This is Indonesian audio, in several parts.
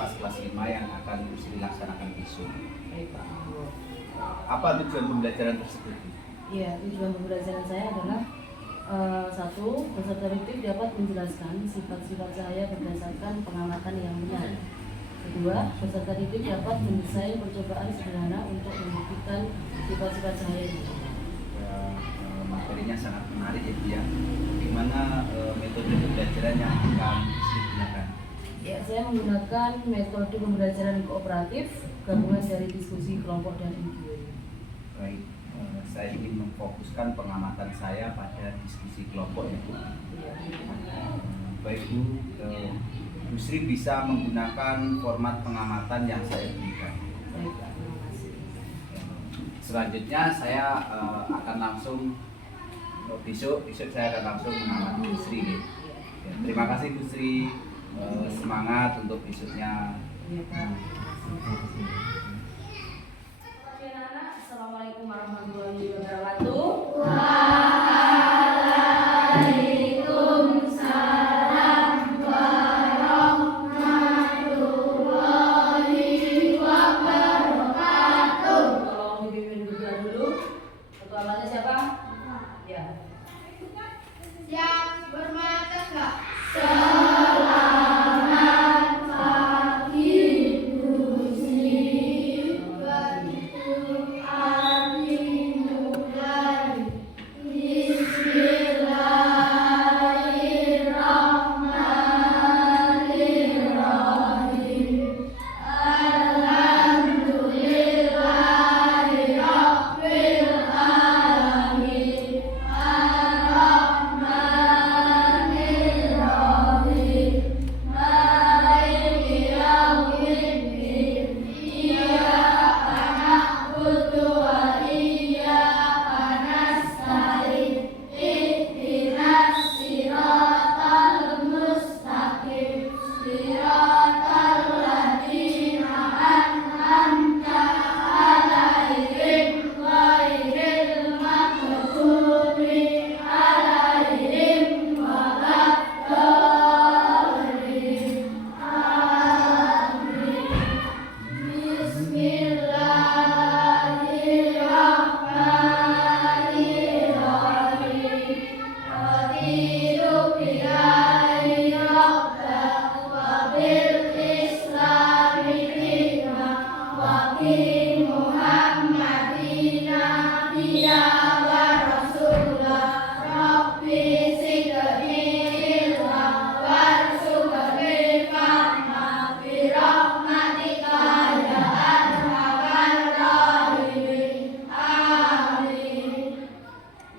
pas kelas 5 yang akan dilaksanakan besok. Baik Pak. Apa tujuan pembelajaran tersebut? Iya, tujuan pembelajaran saya adalah satu, peserta didik dapat menjelaskan sifat-sifat cahaya berdasarkan pengamatan yang benar. Kedua, peserta didik dapat mendesain percobaan sederhana untuk membuktikan sifat-sifat cahaya ini. Materinya sangat menarik ya Bu ya. Bagaimana metode pembelajaran yang akan digunakan? Ya, saya menggunakan metode pembelajaran kooperatif, gabungan dari diskusi kelompok dan video. Baik, saya ingin memfokuskan pengamatan saya pada diskusi kelompok ya Bu. Ya. Baik Bu, Bu Sri bisa menggunakan format pengamatan yang saya berikan. Baik Pak, terima kasih. Selanjutnya saya akan langsung besok saya akan langsung mengamati Bu Sri. Ya, terima kasih Bu Sri, semangat untuk besoknya. Iya Pak. Oke anak-anak, assalamualaikum warahmatullahi wabarakatuh. Tolong dipimpin berdoa dulu. Ketua amalnya siapa? Ya. Yang bermata enggak?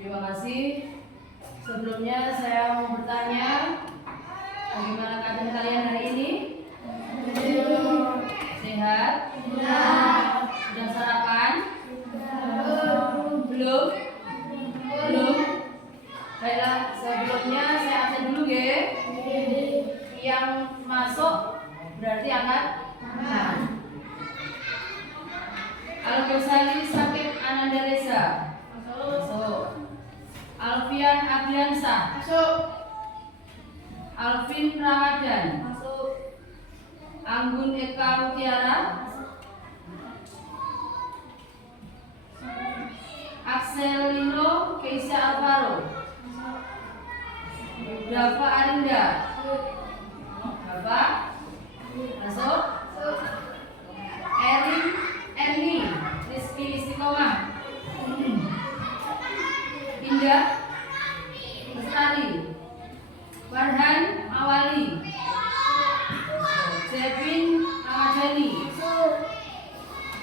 Terima kasih. Sebelumnya saya mau bertanya, bagaimana keadaan kalian hari ini? Sehat? Sudah sarapan? Belum? Belum? Baiklah, sebelumnya saya absen dulu ya. Yang masuk berarti angkat tangan. Al-Ghazali Sakib Ananda Reza. Masuk. Alfian Abiansah. Masuk. Alvin Ramadan. Masuk. Anggun Eka Mutiara. Axel Lino Keisha Alvaro. Dava Arinda. Dava. Masuk. Erin Erni Rizky Istiqomah. Indah Lestari. Farhan Awali. Jevin Ramadhani.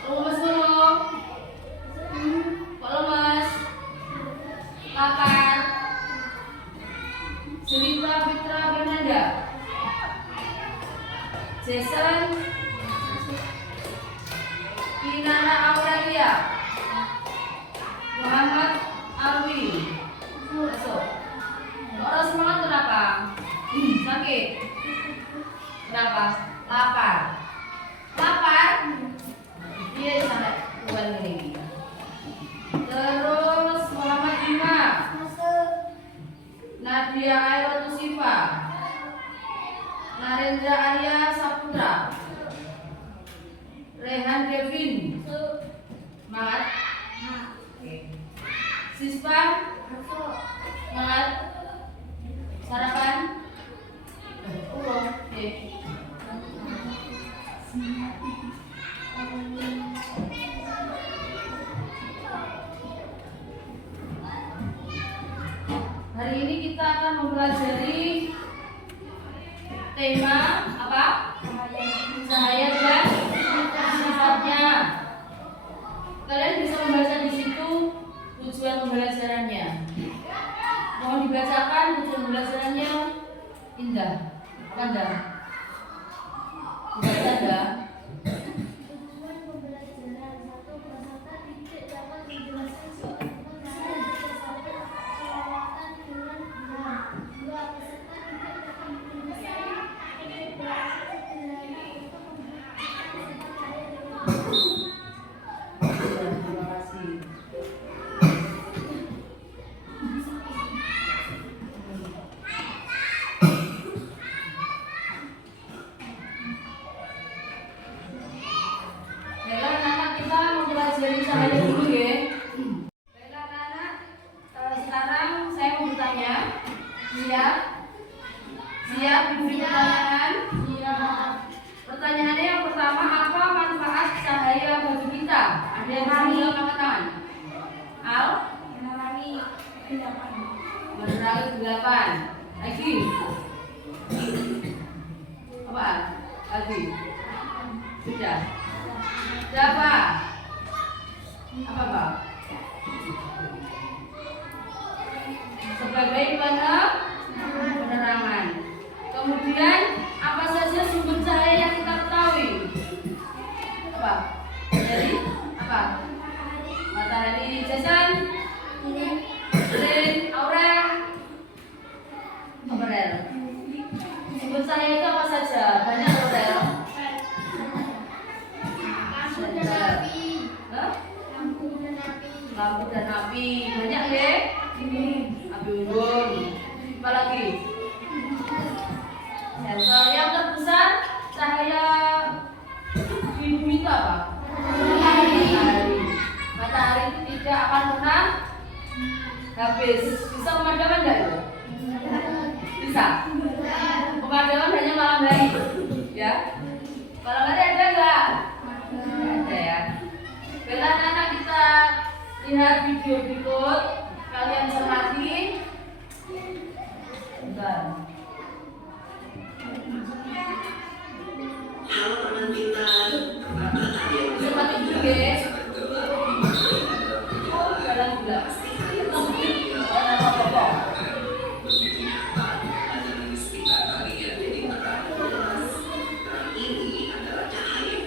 Lemes dulu. Kok lemes? Lapar. Selita Fitra Bernanda. Jason Kinara Aurelia. Muhammad Arwi. Masuk. Orang semangat kenapa? Sakit. Kenapa? Lapar. Lapar? Iya sampai bukan ini. Terus Muhammad Bima. Nadia Airatu Siva. Narendra Arya Saputra. Hari ini kita akan mempelajari tema apa? Cahaya dan sifatnya. Kalian bisa membaca di situ tujuan pembelajarannya. Mohon dibacakan tujuan pembelajarannya. Indah. Apa enggak? Dibaca enggak? Tujuan pembelajaran 1. Peserta didik dapat menjelaskan soal berdasarkan pengamatan dengan benar. 2. Peserta didik dapat menjelaskan bahasa sederhana untuk membuat sifat cahaya dengan benar. Terima kasih. Baiklah anak-anak, kita mempelajari cahaya dulu ya. Baiklah anak-anak, sekarang saya mau bertanya. Siap? Siap diberi pertanyaan? Siap. Pertanyaannya yang pertama, apa manfaat cahaya bagi kita? Ada yang bisa menjawab angkat tangan? Al? Menerangi kegelapan. Menerangi kegelapan. Lagi? Apa? Lagi? Sudah. Siapa? Apa Pak? Sebagai penerangan. Kemudian apa saja sumber cahaya yang kita ketahui? Apa? Dari apa? Matahari. Jason? Lin? Aura? Aurel. Sumber cahaya itu apa saja? Banyak Aurel. Lampu dan api. Hah? Lampu dan api. Lampu dan api. Banyak ya? Api unggun. Apa lagi? Sensor yang terbesar cahaya di bumi itu apa? Matahari. Matahari itu tidak akan pernah habis. Bisa pemadaman enggak itu? Bisa. Pemadaman hanya malam hari. Ya. Malam hari ada enggak? Ada ya. Bila anak-anak kita lihat video berikut, kalian cermati. Bentar. Halo teman pintar, Cermati dulu guys. Oh, dalam gelap. ini adalah cahaya.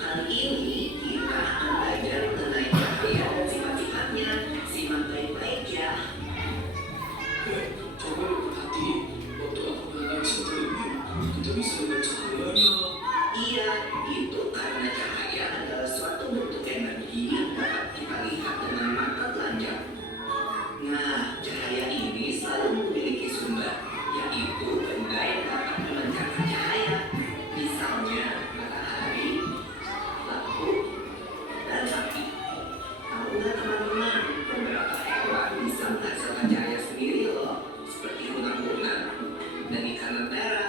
Kali ini kita akan belajar mengenai cahaya dan sifat-sifatnya. Simak baik-baik ya. Coba lu perhatiin, waktu aku nyalain senter ini, kita bisa lihat cahayanya. Iya, itu karena cahaya adalah suatu bentuk energi yang dapat kita lihat dengan mata telanjang. Nah, cahaya ini selalu memiliki sumber, yaitu benda yang dapat memancarkan cahaya. Misalnya matahari, lampu, dan api. Tahu nggak teman-teman, beberapa hewan bisa menghasilkan cahaya sendiri loh, seperti ular-ular dan ikan lentera.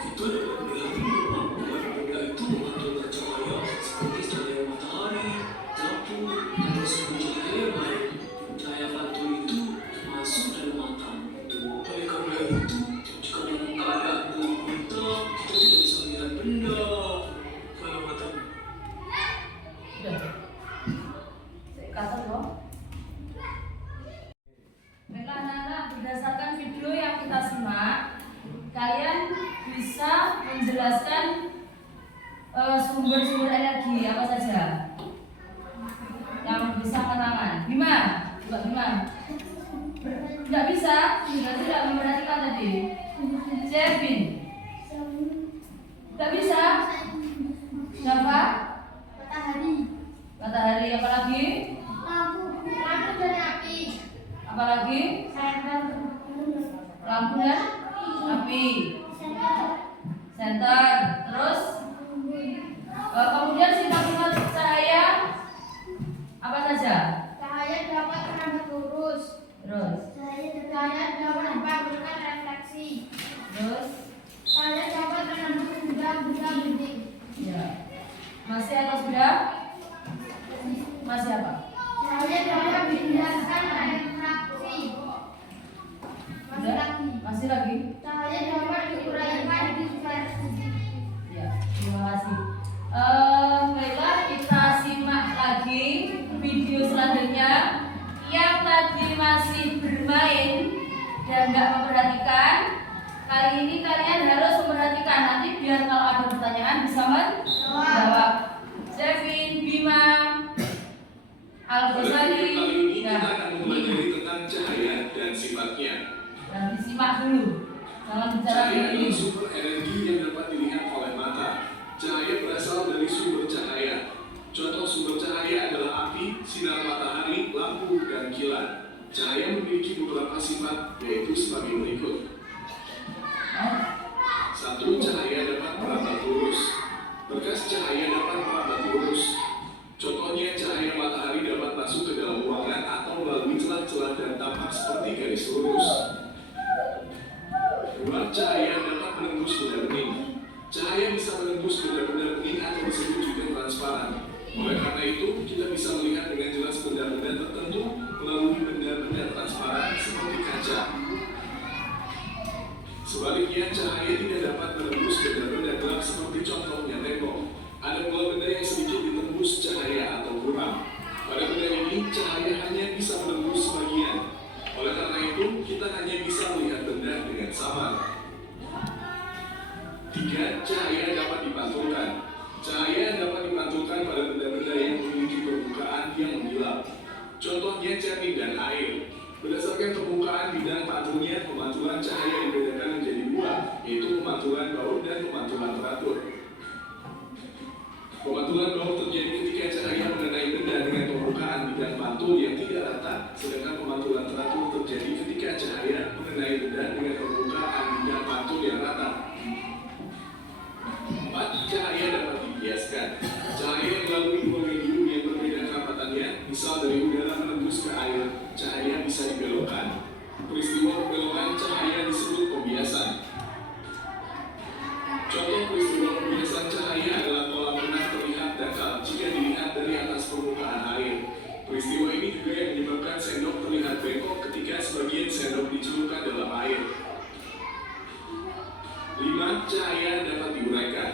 Kita dapat melihat bahwa benda itu menghasilkan cahaya seperti cahaya matahari, lampu, atau sumber cahaya yang lain. Cahaya pantul itu masuk dalam mata. Oleh karena itu, jika dalam keadaan gelap gulita, kita tidak bisa melihat benda. Kalau mata Sudah. Saya kata dong. Baiklah anak-anak, berdasarkan video yang kita simak, kalian bisa menjelaskan sumber-sumber energi apa saja yang bisa kenangan. Bima, coba Bima. Tidak bisa, berarti tidak memperhatikan tadi. Jevin, tidak bisa. Siapa? Matahari. Matahari, apa lagi? Lampu dan api. Apa lagi? Lampu dan api. Senter. Terus kemudian sifat-sifat cahaya apa saja? Cahaya dapat menambah lurus. Terus Cahaya dapat mengabulkan refleksi. terus Cahaya dapat menambah benda menjawab. Sevin, Bima, Pada video Al-Ghazali. kali ini kita Ya. akan mempelajari tentang cahaya dan sifatnya. Dan disimak dulu. Jangan bicara Cahaya dulu. adalah sumber energi yang dapat dilihat oleh mata. Cahaya berasal dari sumber cahaya. Contoh sumber cahaya adalah api, sinar matahari, lampu, dan kilat. Cahaya memiliki beberapa sifat, yaitu sebagai berikut. 1. Cahaya dapat merambat lurus. Berkas cahaya dapat merambat lurus. Contohnya cahaya matahari dapat masuk ke dalam ruangan atau melalui celah-celah dan tampak seperti garis lurus. 2. Cahaya dapat menembus benda bening. Cahaya bisa menembus benda-benda bening atau disebut juga transparan. Oleh karena itu, kita bisa melihat dengan jelas benda-benda tertentu melalui benda-benda transparan seperti kaca. Sebaliknya, cahaya tidak dapat menembus benda-benda gelap seperti contohnya tembok. Ada pula benda yang sedikit ditembus cahaya atau kurang. Pada benda ini, cahaya hanya bisa menembus sebagian. Oleh karena itu, kita hanya bisa melihat benda dengan samar. 3. Cahaya dapat dipantulkan. Cahaya dapat dipantulkan pada benda-benda yang memiliki permukaan yang mengkilap. Contohnya cermin dan air. Berdasarkan permukaan bidang pantulnya, pemantulan cahaya dibedakan menjadi dua, yaitu pemantulan baut dan pemantulan teratur. Pemantulan baut terjadi ketika cahaya mengenai benda dengan permukaan bidang pantul yang tidak rata, sedangkan pemantulan teratur terjadi ketika cahaya mengenai benda dengan permukaan bidang pantul yang rata. 4. Cahaya dapat dibiaskan. Cahaya melalui dua medium yang berbeda kerapatannya, misal dari udara menembus ke air, cahaya bisa dibelokkan. Peristiwa pembelokan cahaya disebut pembiasan. Contoh peristiwa pembiasan cahaya adalah kolam renang terlihat dangkal jika dilihat dari atas permukaan air. Peristiwa ini juga yang menyebabkan sendok terlihat bengkok ketika sebagian sendok dicelupkan dalam air. 5. Cahaya dapat diuraikan.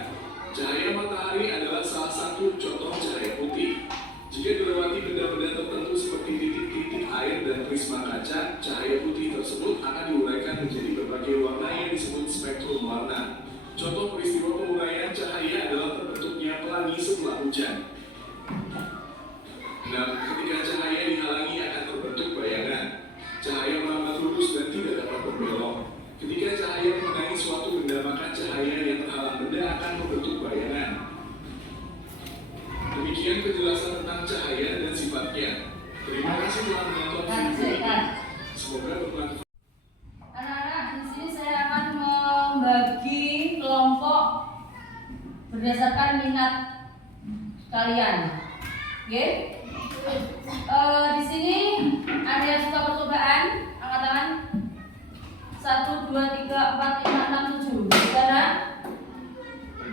Cahaya matahari adalah salah satu contoh cahaya putih. Jika dilewati benda-benda tertentu seperti titik-titik air dan prisma kaca, cahaya putih tersebut akan diuraikan menjadi berbagai warna yang disebut spektrum warna. Contoh peristiwa penguraian cahaya adalah terbentuknya pelangi setelah hujan. 6. Ketika cahaya dihalangi akan terbentuk bayangan. Cahaya merambat lurus dan tidak dapat berbelok. Ketika cahaya mengenai suatu benda, maka cahaya yang terhalang benda akan membentuk bayangan. Demikian penjelasan tentang cahaya dan sifatnya. Terima kasih telah menonton video ini. Semoga bermanfaat. Anak-anak, di sini saya akan membagi kelompok berdasarkan minat kalian. Oke? Di sini ada yang suka percobaan, angkat tangan. 1, 2, 3, 4, 5, 6, 7. Di sana?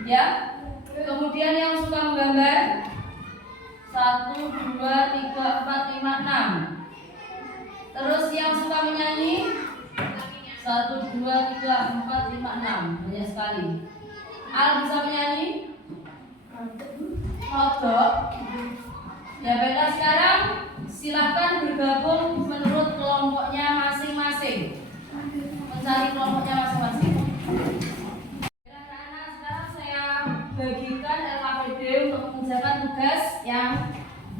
Ya. Kemudian yang suka menggambar 1, 2, 3, 4, 5, 6. Terus yang suka menyanyi 1, 2, 3, 4, 5, 6. Banyak sekali. Al bisa menyanyi? Kodok. Ya baiklah, sekarang silahkan bergabung menurut kelompoknya masing-masing. Mencari kelompoknya masing-masing. Anak-anak, sekarang saya bagikan LKPD untuk mengerjakan tugas yang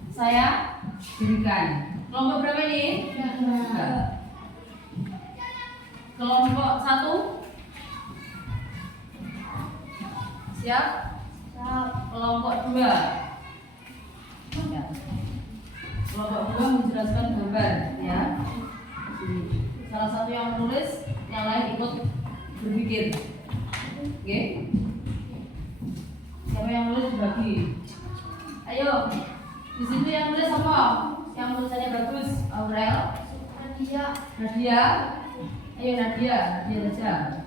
saya berikan. Kelompok berapa ini? 3. Kelompok 1. Siap? Kelompok 2. Ya. Kelompok 2 menjelaskan gambar, ya. Salah satu yang menulis, yang lain ikut berpikir. Oke? Siapa yang nulis dibagi? Ayo, di situ yang nulis apa? Yang tulisannya bagus, Aurel, Nadia. Ayo Nadia aja.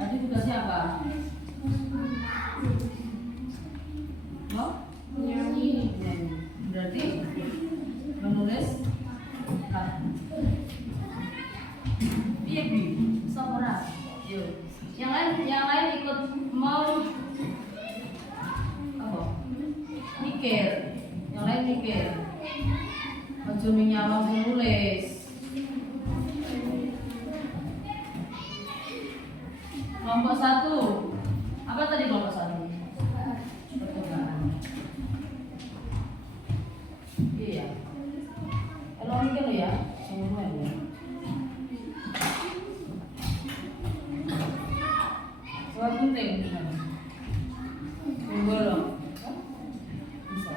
Tadi tugasnya apa? Nyanyi. Berarti menulis. Iya bi, sopora. Yang lain ikut mau apa? Mikir. Yang lain mikir. Ojo nyawang nulis. Kelompok 1. Apa tadi kelompok 1? Percobaan. Iya. Kalau mikir ya, semua ya. Soal penting. Bolong. Bisa.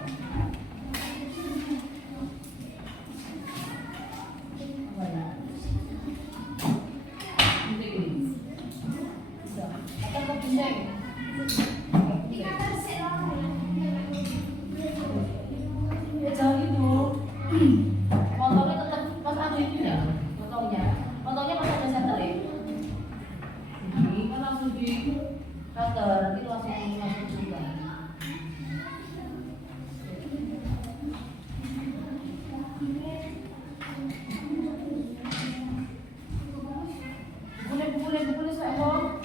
Apa ya? Penting ini. Bisa. Atau kok penting? Ya jangan gitu. Potongnya tetap pas aku itu ya. Potongnya pas ada center ya. Ini kan langsung di cutter, nanti langsung juga. Bukunya saya mau.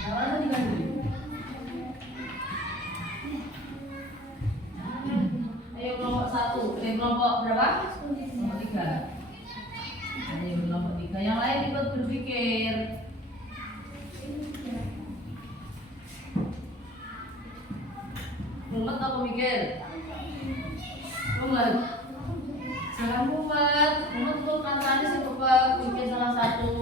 Nah, mana diganti? Ayo kelompok 1, kelompok berapa? Kelompok 3. Ayo kelompok 3. Yang lain ikut berpikir. Mumet apa mikir? Mumet. Jangan mumet. Mumet tuh katanya sih coba bikin salah satu.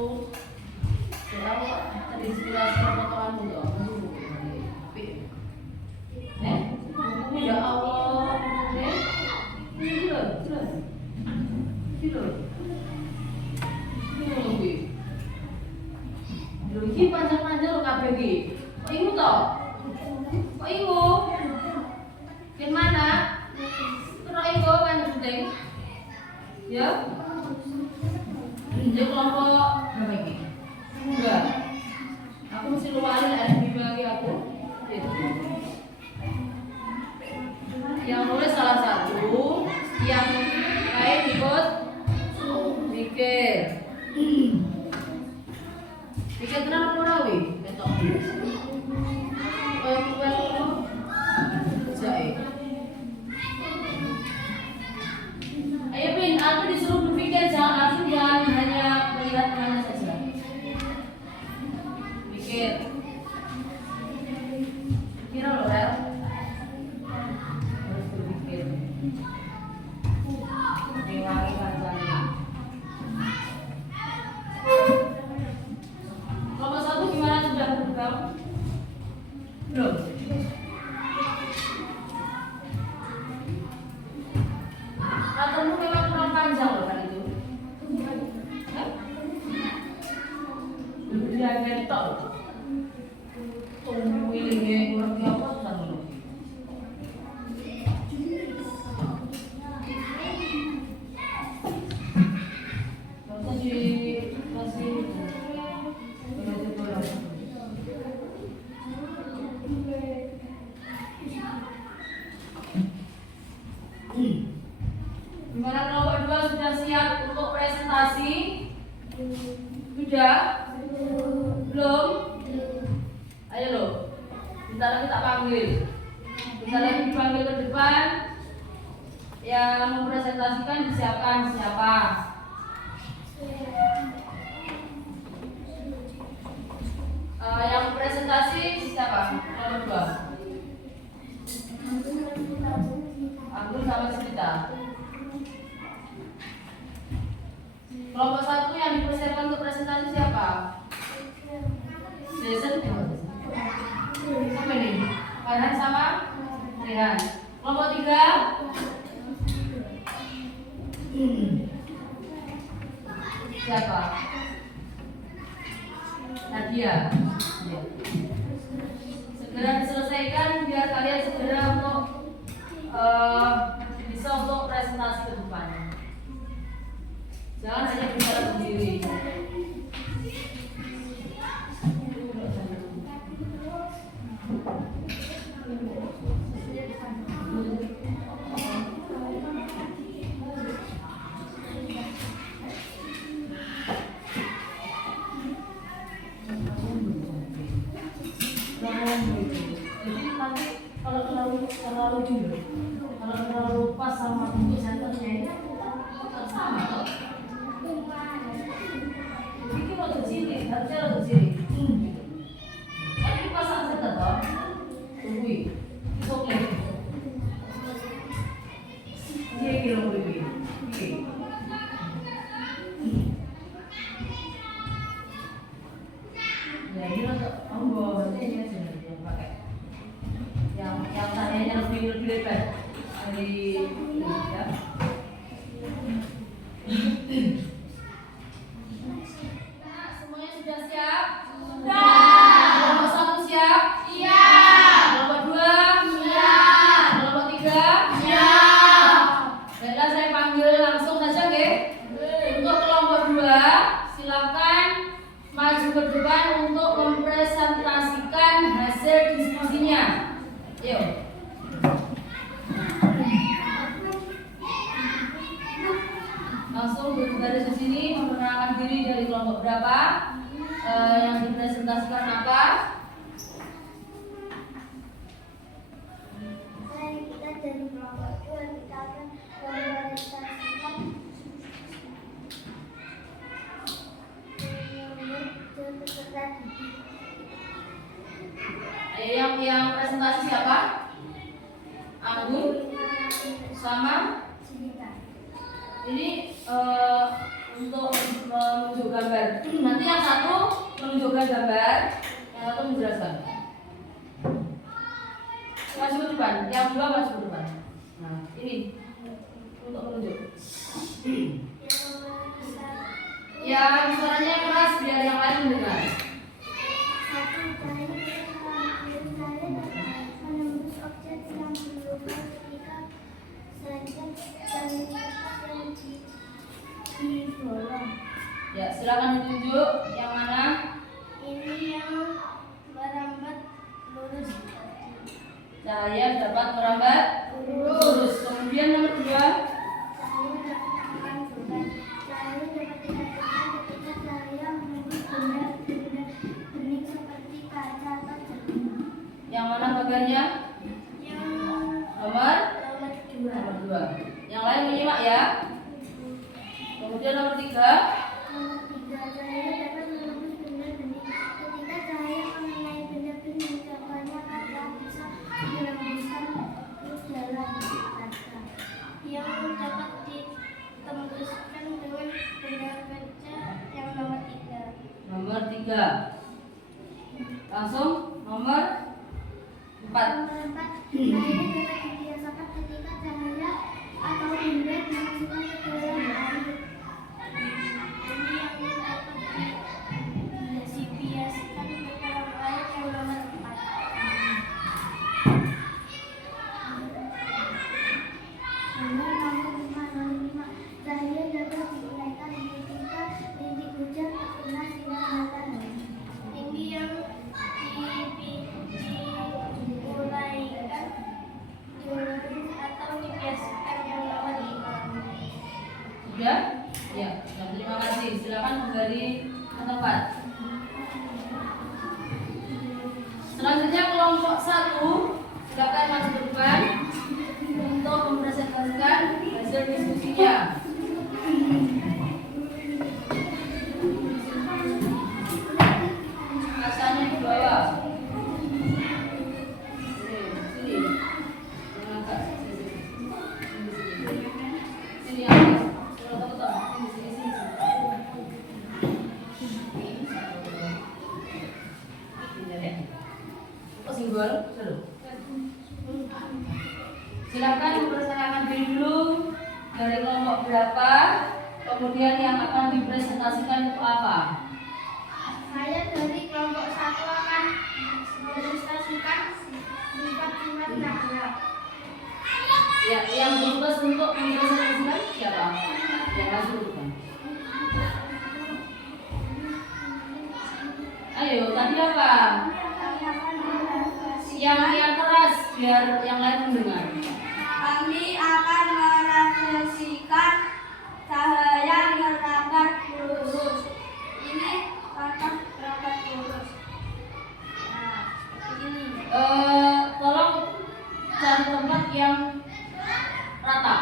Soalnya terinspirasi potongan dulu. Ya Allah. Iki panjang-panjang lo kabeh iki. Kok iku to? Kok iku? Ken mana? Kena iku kan penting. Ya. Ini kelompok berapa iki? Enggak. Aku mesti luarin ada bagi aku. Itu. Yang nulis salah satu, yang lain ikut mikir. Mikir tenang apa wi? Betok. Ayo Bin, aku disuruh berpikir, jangan hanya melihat saja. Mikir. Kira loh, Rel. Harus berpikir. Dewangi kancane. Kelompok 1 gimana, sudah berkembang? Belum. Ataumu memang kurang panjang loh kan itu. Dia ngetok. Tunggu pilihnya kurang apa susah dulu. Gimana kelompok 2 sudah siap untuk presentasi? Sudah? Belum? Ayo loh. Bentar lagi tak panggil. Bentar lagi dipanggil ke depan. Yang mempresentasikan disiapkan siapa? Yang presentasi siapa? Nomor 2. Aku sama cerita. Kelompok 1 yang dipersiapkan untuk presentasi siapa? Jason. Siapa ini? Farhan sama Rehan. Kelompok 3 siapa? Nadia. Ya. Segera diselesaikan biar kalian segera untuk bisa untuk presentasi ke depan. Jangan hanya bicara sendiri. Jadi nanti kalau terlalu pas sama bentuk senternya ini sama kok. Ini kalau ke sini, harusnya ke sini. Tapi Ya ini untuk berarti ini aja yang pakai yang cahayanya lebih lebar dari ya. Nah, semuanya sudah siap? Sudah. Kelompok 1 siap? Siap. Kelompok 2? Siap. Kelompok 3? Siap. Baiklah, saya panggil langsung saja, nggih. Untuk kelompok 2, silakan maju ke depan untuk mempresentasikan hasil diskusinya. Yuk. Langsung berbaris di sini, memperkenalkan diri dari kelompok berapa, yang dipresentasikan apa. Kita dari kelompok 2 kita akan mempresentasikan peserta didik. Yang presentasi siapa? Anggun sama ini untuk menunjuk gambar. Nanti yang satu menunjukkan gambar, yang satu menjelaskan. Maju ke depan, yang dua maju ke depan. Nah, ini untuk menunjuk. Yang suaranya keras biar yang lain mendengar. Menembus objek yang belum ketika saja di bolong. Ya, silakan ditunjuk yang mana. Ini yang merambat lurus. Cahaya dapat merambat lurus. Kemudian nomor 2. Cahaya dapat dikatakan bukan. Cahaya dapat dikatakan ketika cahaya menembus benda-benda bening seperti kaca atau cermin. Yang mana bagiannya? Yang Nomor nomor 2. nomor 2. Yang lain menyimak ya. Kemudian nomor 3. Nomor 3, cahaya dapat menembus benda bening. Ketika cahaya mengenai benda bening, contohnya kaca bisa menembuskan ke dalam kaca. Yang dapat ditembuskan dengan benda kaca yang nomor 3. Nomor 3. Langsung nomor 4. Nomor 4, cahaya dapat dibiasakan ketika cahaya atau benda dimasukkan ke dalam air. Ini yang dapat dibiasakan ke dalam air yang nomor 4. Nomor 5, cahaya dapat digunakan ketika rintik hujan terkena sinar matahari. Ini yang dimulaikan atau dibiasakan yang nomor 5. Sudah? Ya, terima kasih. Silakan kembali ke tempat. Selanjutnya kelompok 1, silakan maju ke depan untuk mempresentasikan hasil diskusinya. Asalnya di bawah. Sini. Mengangkat. Sini atas. Silakan memperkenalkan diri dulu dari kelompok berapa, kemudian yang akan dipresentasikan itu apa. Saya dari kelompok 1 akan mempresentasikan sifat-sifat cahaya. Ya, yang bertugas untuk mempresentasikan siapa? Yang masuk bukan? Ayo, tadi apa? Yang keras biar yang lain mendengar. Kami akan merefleksikan cahaya merambat lurus. Ini contoh merambat lurus. Nah, ini. Tolong cari tempat yang rata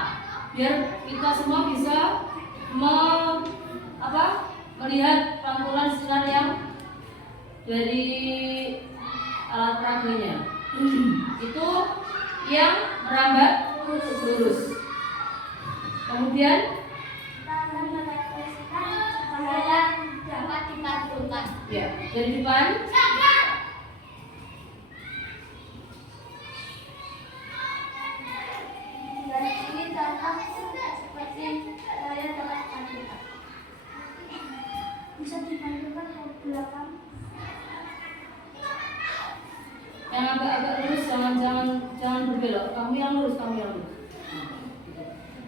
biar kita semua bisa melihat pantulan sinar yang dari alat peraganya. Itu yang merambat lurus. Kemudian Kita akan merefleksikan cahaya dapat dipantulkan Ya, dari depan. Dari sini tampak seperti saya dapat pantukan. Bisa dipantukan ke belakang. Yang agak-agak lurus, jangan berbelok. Kamu yang lurus.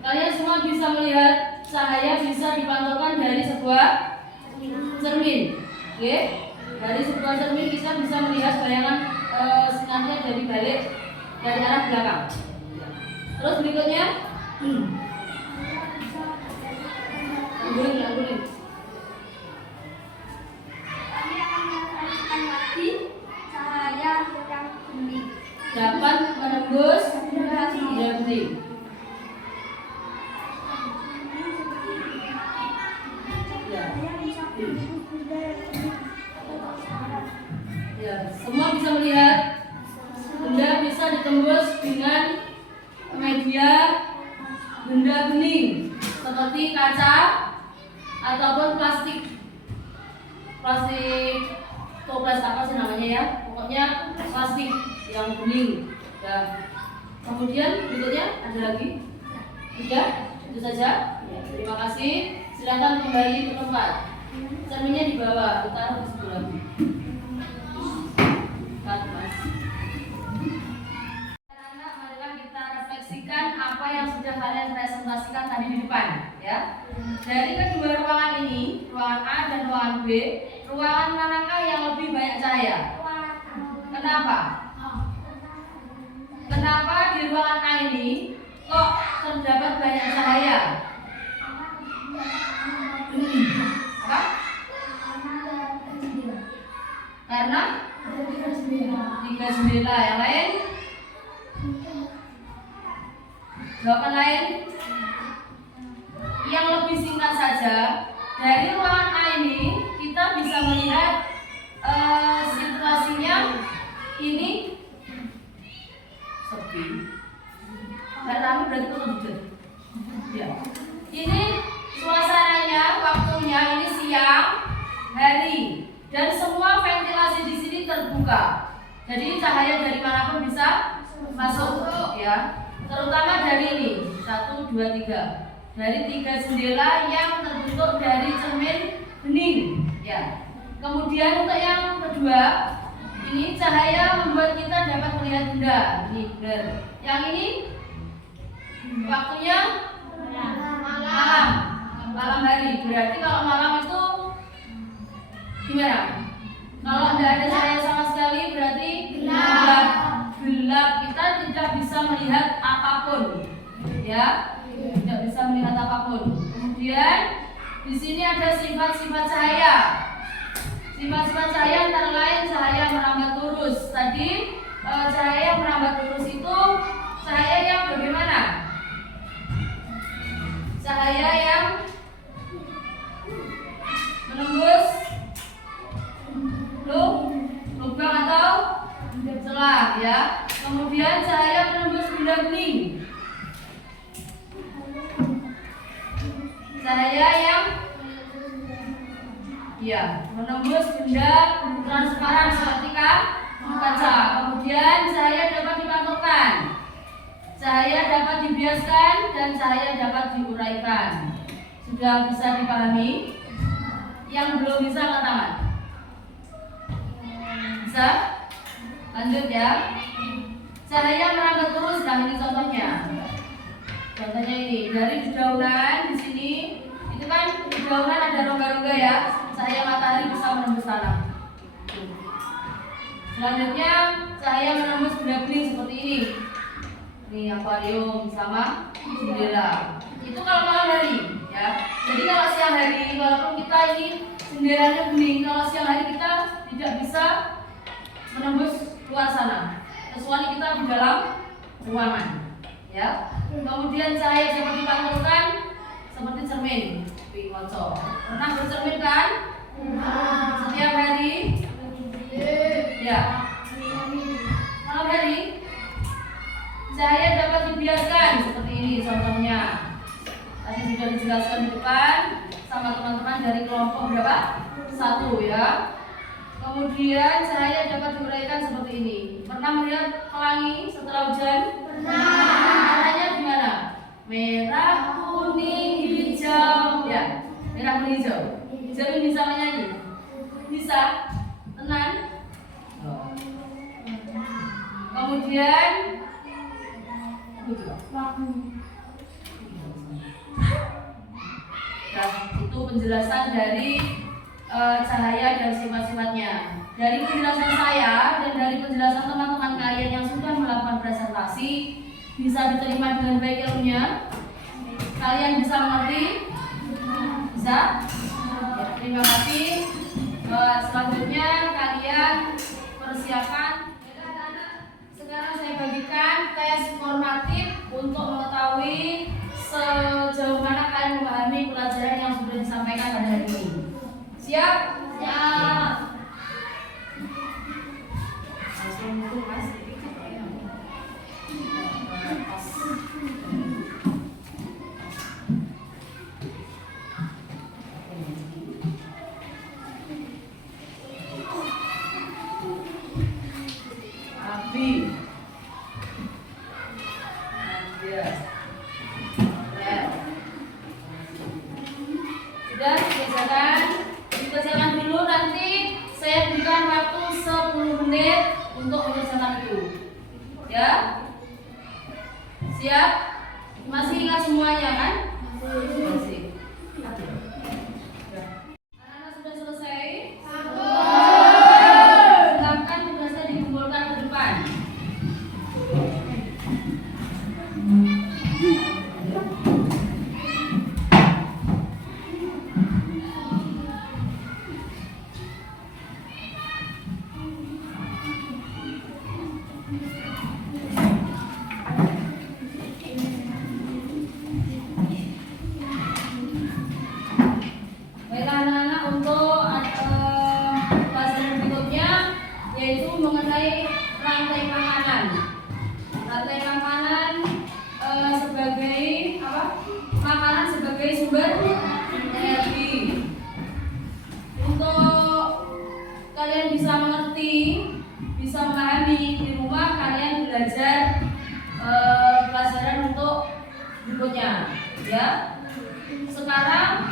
Kalian semua bisa melihat cahaya bisa dipantulkan dari sebuah cermin. Oke? Dari sebuah cermin kita bisa melihat bayangan sinarnya dari balik dari arah belakang. Terus berikutnya, guling. Kami akan melakukan lagi cahaya yang bening. dapat menembus benda bening. Ya. Ya, semua bisa melihat benda bisa ditembus dengan media benda bening seperti kaca ataupun plastik toples apa sih namanya ya, pokoknya plastik yang bening. Ya. Kemudian berikutnya ada lagi, tiga, itu saja. Ya, terima kasih. Silakan kembali ke tempat. Cerminnya di bawah, ditaruh di sebelah. Cut, Mas. Anak-anak, marilah kita refleksikan apa yang sudah kalian presentasikan tadi di depan, ya. Dari kedua ruangan ini, ruangan A dan ruangan B, ruangan manakah yang lebih banyak cahaya? Kenapa? Kenapa di ruangan A ini kok terdapat banyak cahaya? Apa? Karena tiga jendela. Yang lain? Jawaban lain? Yang lebih singkat saja, dari ruangan A ini kita bisa melihat situasinya ini sepi. Gak rame berarti kemudian. Ya. Ini suasananya, waktunya ini siang, hari, dan semua ventilasi di sini terbuka. Jadi cahaya dari manapun bisa masuk, ya. Terutama dari ini 1, 2, 3. Dari 3 jendela yang terbentuk dari cermin bening, ya. Kemudian untuk yang kedua, ini cahaya membuat kita dapat melihat benda. Ini benar. Yang ini waktunya malam hari. Berarti kalau malam itu gimana? Kalau tidak ada cahaya sama sekali berarti gelap. Kita tidak bisa melihat apapun, ya. Tidak bisa melihat apapun. Kemudian di sini ada sifat-sifat cahaya. Sifat-sifat cahaya antara lain cahaya merambat lurus. Tadi cahaya yang merambat lurus itu cahaya yang bagaimana? Cahaya yang menembus lubang atau celah, ya. Kemudian cahaya menembus benda bening. Cahaya yang menembus benda transparan seperti kaca. Kemudian cahaya dapat dipantulkan, cahaya dapat dibiaskan, dan cahaya dapat diuraikan. Sudah bisa dipahami? Yang belum bisa angkat tangan. Bisa? Lanjut ya. Cahaya merambat lurus, nah ini contohnya. Contohnya ini dari dedaunan di sini, itu kan dedaunan ada rongga-rongga ya. Cahaya matahari bisa menembus tanah. Selanjutnya cahaya menembus benda bening seperti ini. Ini akuarium sama jendela. Itu kalau malam hari, ya. Jadi kalau siang hari, walaupun kita ini jendelanya bening, kalau siang hari kita tidak bisa menembus luar sana, kecuali kita di dalam ruangan, ya. Kemudian cahaya dapat dipantulkan seperti cermin. Pernah bercermin kan? Setiap hari? Ya. Malam hari cahaya dapat dibiaskan seperti ini contohnya. Tadi sudah dijelaskan di depan sama teman-teman dari kelompok berapa? 1. satu ya. Kemudian cahaya dapat diuraikan seperti ini. Pernah melihat pelangi setelah hujan? Pernah. Warnanya gimana? Merah, kuning, hijau. Ya, merah, kuning, hijau. Jamin bisa menyanyi? Bisa? Tenan? Kemudian nah, itu penjelasan dari cahaya dan sifat-sifatnya. Dari penjelasan saya dan dari penjelasan teman-teman kalian yang sudah melakukan presentasi, bisa diterima dengan baik ilmunya? Kalian bisa mengerti? Bisa? Ya, terima kasih. Selanjutnya kalian persiapan. Sekarang saya bagikan tes formatif untuk mengetahui sejauh mana kalian memahami pelajaran yang sudah disampaikan pada hari ini. Siap? Siap. Langsung dulu Mas. Abi. Sudah dikerjakan dulu, nanti saya berikan waktu 10 menit untuk mengerjakan itu. Ya? Siap? Masih ingat semuanya kan? Masih. Anak-anak sudah selesai? Silakan tugasnya dikumpulkan ke depan. Baiklah anak-anak, untuk pelajaran berikutnya yaitu mengenai rantai makanan. Rantai makanan sebagai apa? Makanan sebagai sumber energi. Untuk kalian bisa mengerti, bisa memahami, di rumah kalian belajar pelajaran untuk berikutnya, ya. Sekarang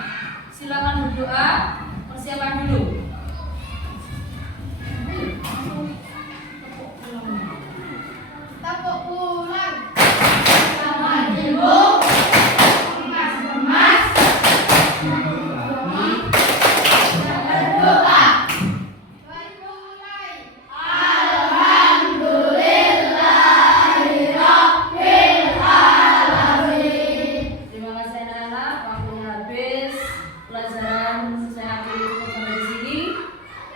silakan berdoa, persiapan dulu. Tepuk pulang. Selamat ibu. Emas. Berdoa. Terima kasih anak-anak, waktunya habis. Pelajaran saya akhiri cukup sampai di sini.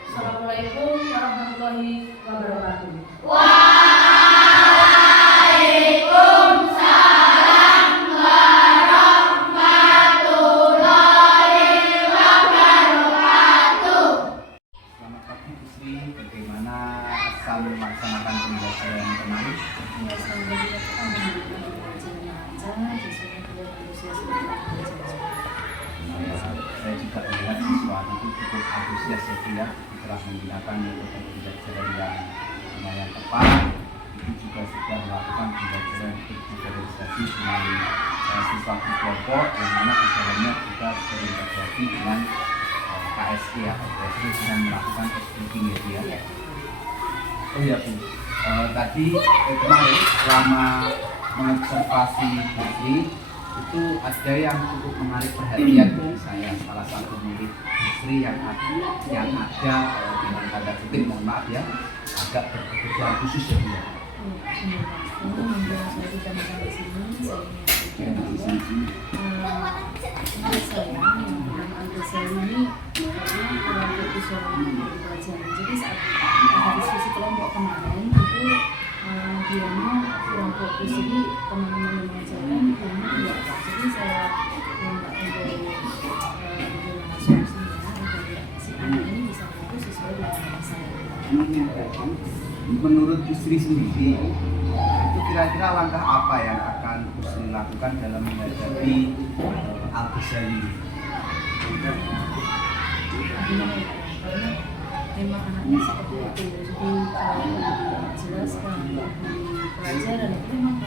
Assalamualaikum warahmatullahi wabarakatuh. Selamat pagi Bu Sri, bagaimana kesan melaksanakan pembelajaran kemarin? Saya juga melihat siswa itu cukup antusias ya Bu ya, setelah menggunakan metode pembelajaran yang lumayan tepat. Itu juga sudah melakukan pembelajaran berdifferensiasi melalui siswa kelompok, yang mana di dalamnya juga terintegrasi dengan KSE atau berhasil dengan melakukan speaking ya Bu ya. Oh ya Bu, tadi kemarin selama mengobservasi Bu Sri, itu ada yang cukup menarik perhatian bagi saya. Salah satu murid Bu Sri yang ada dengan tanda kutip, mohon maaf ya, agak berkebutuhan khusus ya Bu ya. Jadi saat ada diskusi kelompok kemarin itu dianya kurang fokus, jadi teman-teman yang mengajarkan dianya tidak apa. Jadi saya minta untuk bagaimana solusinya agar si anak ini bisa fokus sesuai dengan yang saya. Menurut Bu Sri sendiri, itu kira-kira langkah apa yang akan Bu Sri lakukan dalam menghadapi Al-Ghazali? Gimana ya? memang anaknya seperti itu. Jadi kalau dijelaskan di pelajaran itu memang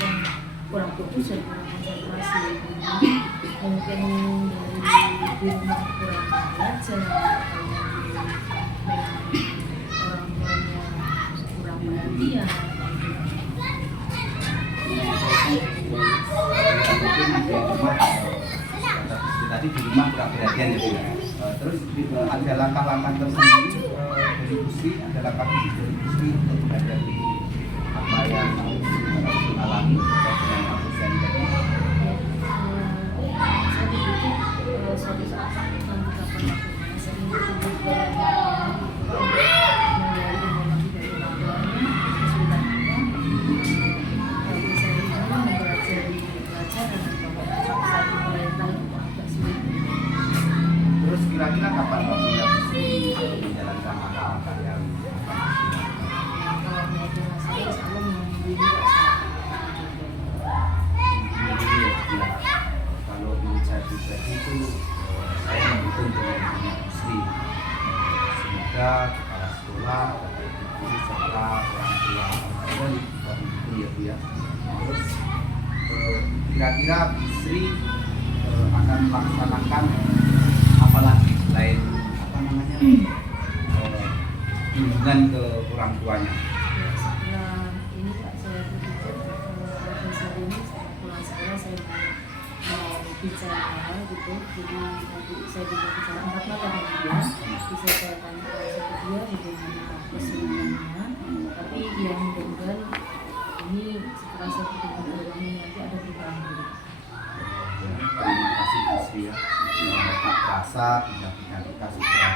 kurang fokus dan kurang konsentrasi. Mungkin dari di rumah kurang belajar atau memang orang tuanya kurang perhatian. Tadi di rumah kurang perhatian ya Bu ya. Terus ada langkah-langkah tersendiri dari Gusti, ada langkah khusus dari Gusti untuk menghadapi apa yang alami terkait dengan absen tadi. Saya berpikir suatu saat nanti kapan waktunya saya ingin menghindari informasi dari orang tuanya kesulitan apa, tapi saya ingin mempelajari pelajaran atau saya pemerintah itu agak sulit. Terus kira-kira kapan waktunya Gusti menjalankan langkah-langkah yang Kalau meyakinkan saya, insya Allah menunggu juga ya, kalau menurut saya pribadi itu saya mendukung dengan Gusti. Semoga kepala sekolah, bapak ibu guru serta orang tua dan itu ya Bu ya. Terus kira-kira Sri akan melaksanakan apa lagi selain apa namanya kunjungan ke orang tuanya. setelah ini Pak, saya berpikir besar ini setelah pulang sekolah saya mau bicara gitu, jadi nanti saya juga bicara 4 mata dengan dia, bisa saya tanya ke dia bagaimana kesulitannya, tapi yang mudah-mudahan ini setelah saya bertemu dengan ini nanti ada perubahan dulu. Terima kasih Gusti ya. Tak terasa kita sudah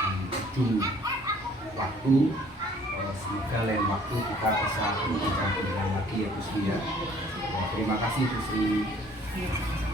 di ujung waktu. Semoga lain waktu kita bisa berbincang lagi ya Gusti ya. Terima kasih Gusti. Iya, sama-sama.